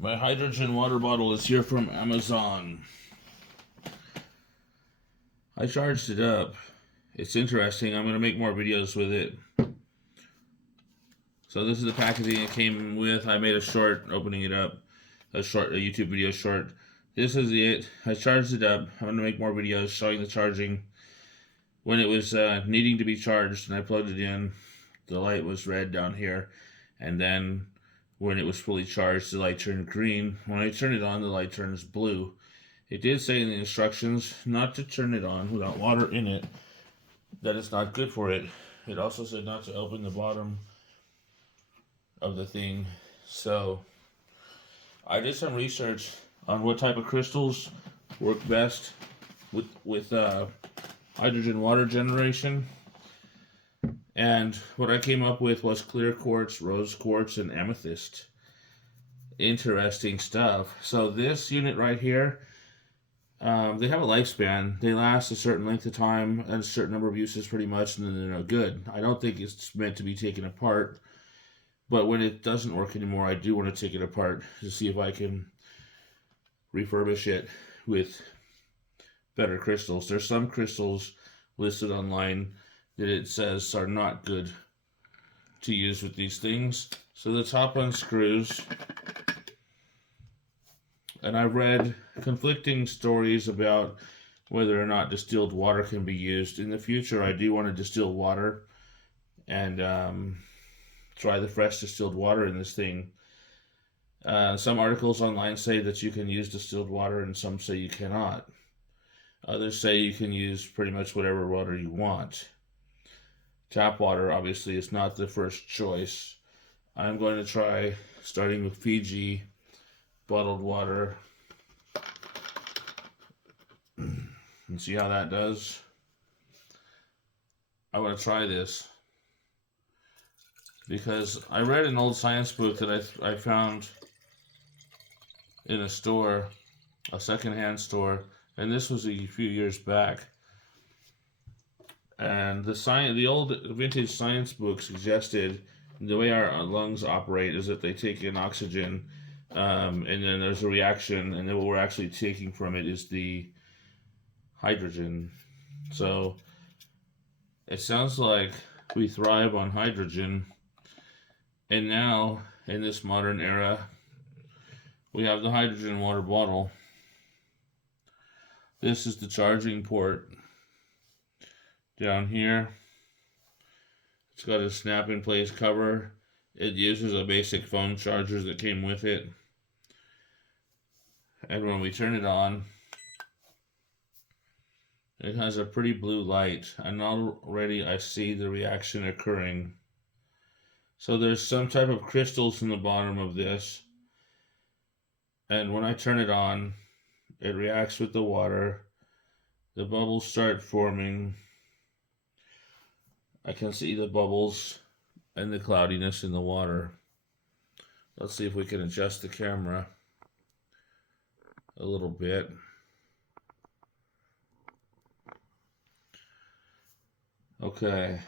My hydrogen water bottle is here from Amazon. I charged it up. It's interesting. I'm going to make more videos with it. So this is the packaging it came with. I made a short opening it up. A YouTube video short. This is it. I charged it up. I'm going to make more videos showing the charging. When it was needing to be charged and I plugged it in, the light was red down here. And then when it was fully charged, the light turned green. When I turn it on, the light turns blue. It did say in the instructions not to turn it on without water in it. That it's not good for it. It also said not to open the bottom of the thing. So I did some research on what type of crystals work best with hydrogen water generation. And what I came up with was clear quartz, rose quartz, and amethyst. Interesting stuff. So this unit right here, they have a lifespan. They last a certain length of time and a certain number of uses pretty much, and then they're no good. I don't think it's meant to be taken apart. But when it doesn't work anymore, I do want to take it apart to see if I can refurbish it with better crystals. There's some crystals listed online that it says are not good to use with these things. So the top unscrews. And I've read conflicting stories about whether or not distilled water can be used. In the future, I do want to distill water and try the fresh distilled water in this thing. Some articles online say that you can use distilled water and some say you cannot. Others say you can use pretty much whatever water you want. Tap water obviously is not the first choice. I'm going to try starting with Fiji bottled water and see how that does. I want to try this because I read an old science book that I found in a store, a secondhand store, and this was a few years back. And the old vintage science book suggested the way our lungs operate is that they take in oxygen, and then there's a reaction, and then what we're actually taking from it is the hydrogen. So it sounds like we thrive on hydrogen. And now, in this modern era, we have the hydrogen water bottle. This is the charging port down here. It's got a snap-in-place cover. It uses a basic phone charger that came with it. And when we turn it on, it has a pretty blue light. And already I see the reaction occurring. So there's some type of crystals in the bottom of this. And when I turn it on, it reacts with the water. The bubbles start forming. I can see the bubbles and the cloudiness in the water. Let's see if we can adjust the camera a little bit. Okay.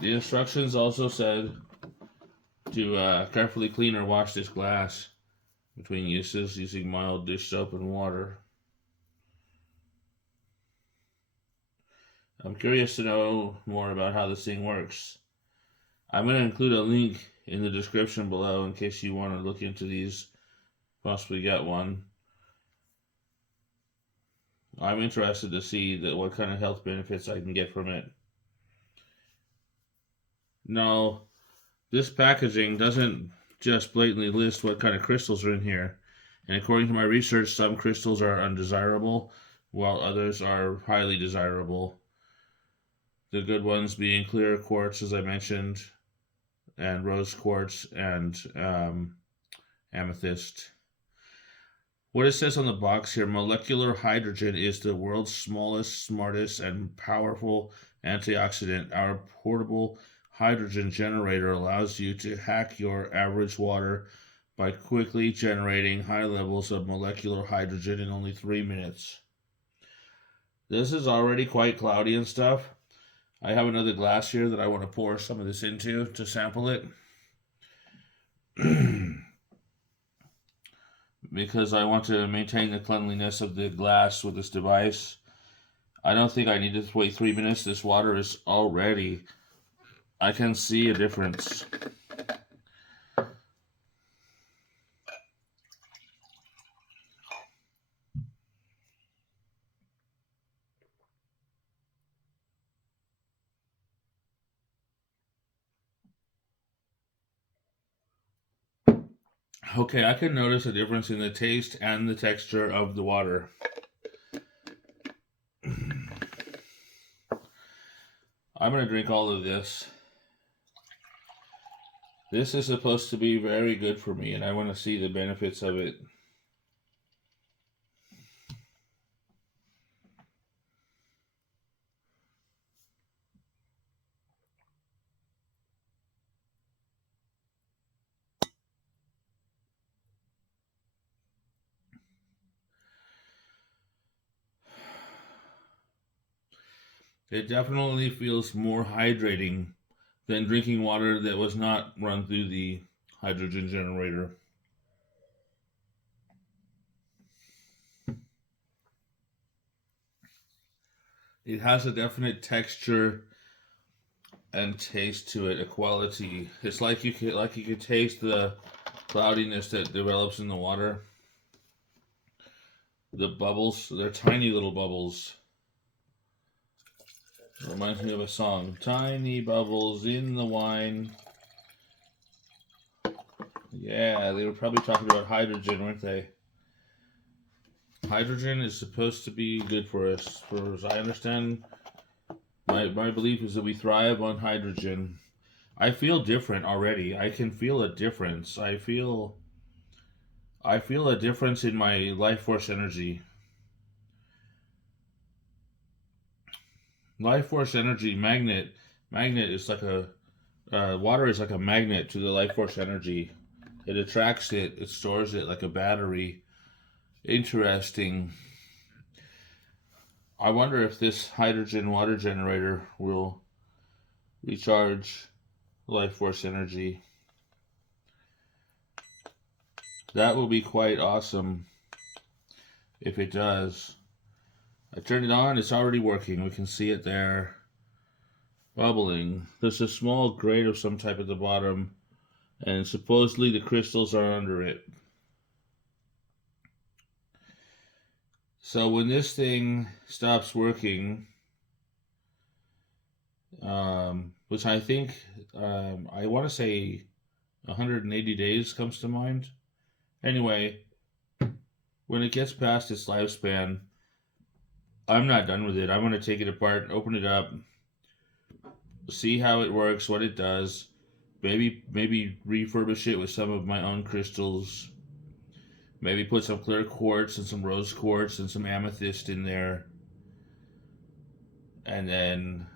The instructions also said to carefully clean or wash this glass between uses using mild dish soap and water. I'm curious to know more about how this thing works. I'm going to include a link in the description below in case you want to look into these, possibly get one. I'm interested to see what kind of health benefits I can get from it. No, this packaging doesn't just blatantly list what kind of crystals are in here. And according to my research, some crystals are undesirable, while others are highly desirable. The good ones being clear quartz, as I mentioned, and rose quartz, and amethyst. What it says on the box here, molecular hydrogen is the world's smallest, smartest, and powerful antioxidant. Our portable hydrogen generator allows you to hack your average water by quickly generating high levels of molecular hydrogen in only 3 minutes. This is already quite cloudy and stuff. I have another glass here that I want to pour some of this into to sample it. because I want to maintain the cleanliness of the glass with this device. I don't think I need to wait 3 minutes. This water is already, I can see a difference. Okay, I can notice a difference in the taste and the texture of the water. I'm going to drink all of this. This is supposed to be very good for me, and I want to see the benefits of it. It definitely feels more hydrating than drinking water that was not run through the hydrogen generator. It has a definite texture and taste to it, a quality. It's like you could taste the cloudiness that develops in the water. The bubbles, they're tiny little bubbles. It reminds me of a song. Tiny bubbles in the wine. Yeah, they were probably talking about hydrogen, weren't they? Hydrogen is supposed to be good for us. For as I understand, my belief is that we thrive on hydrogen. I feel different already. I can feel a difference. I feel a difference in my life force energy. Life force energy magnet is like a water is like a magnet to the life force energy. It attracts it. It stores it like a battery. Interesting. I wonder if this hydrogen water generator will recharge life force energy. That will be quite awesome if it does. I turned it on, it's already working. We can see it there bubbling. There's a small grate of some type at the bottom, and supposedly the crystals are under it. So when this thing stops working, which I think, I want to say 180 days comes to mind. Anyway, when it gets past its lifespan, I'm not done with it. I'm going to take it apart, open it up, see how it works, what it does. Maybe refurbish it with some of my own crystals. Maybe put some clear quartz and some rose quartz and some amethyst in there. And then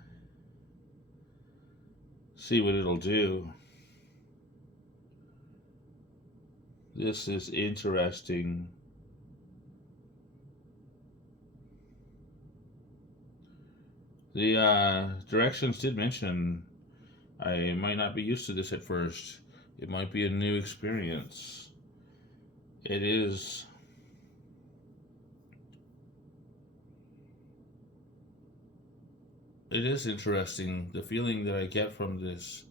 see what it'll do. This is interesting. The directions did mention I might not be used to this at first. It might be a new experience. It is. It is interesting, the feeling that I get from this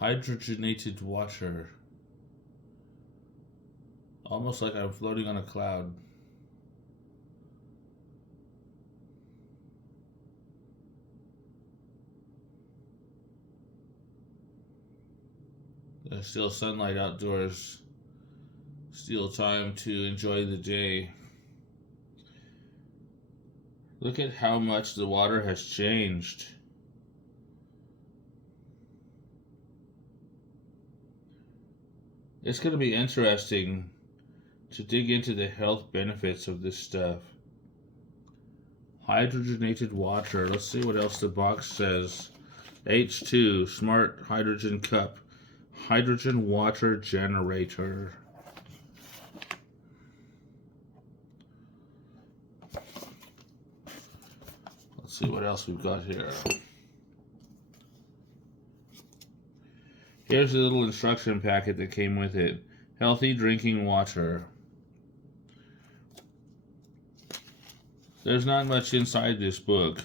hydrogenated water. Almost like I'm floating on a cloud. There's still sunlight outdoors. Still time to enjoy the day. Look at how much the water has changed. It's going to be interesting to dig into the health benefits of this stuff. Hydrogenated water. Let's see what else the box says. H2 Smart Hydrogen Cup. Hydrogen water generator. Let's see what else we've got here. Here's a little instruction packet that came with it. Healthy drinking water. There's not much inside this book.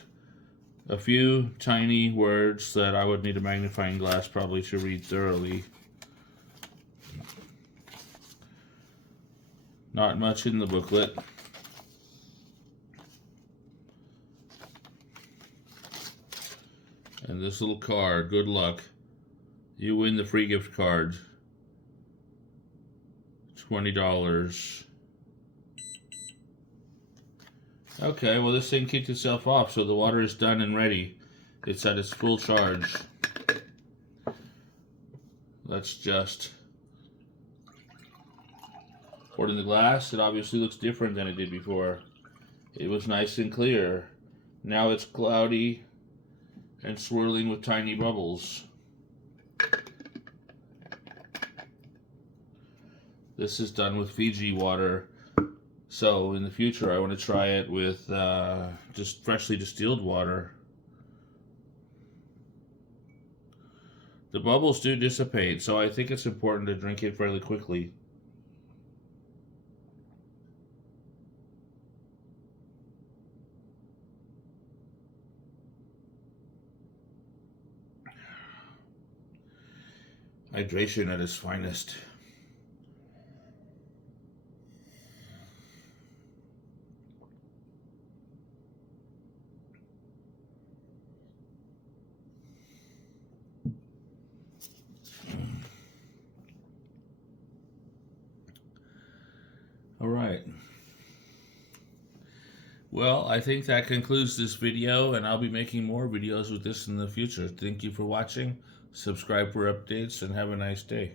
A few tiny words that I would need a magnifying glass probably to read thoroughly. Not much in the booklet. And this little card, good luck. You win the free gift card. $20. Okay, well this thing kicked itself off, so the water is done and ready. It's at its full charge. Let's just pour it in the glass. It obviously looks different than it did before. It was nice and clear. Now it's cloudy and swirling with tiny bubbles. This is done with Fiji water. So in the future, I want to try it with just freshly distilled water. The bubbles do dissipate, so I think it's important to drink it fairly quickly. Hydration at its finest. All right. Well, I think that concludes this video, and I'll be making more videos with this in the future. Thank you for watching. Subscribe for updates, and have a nice day.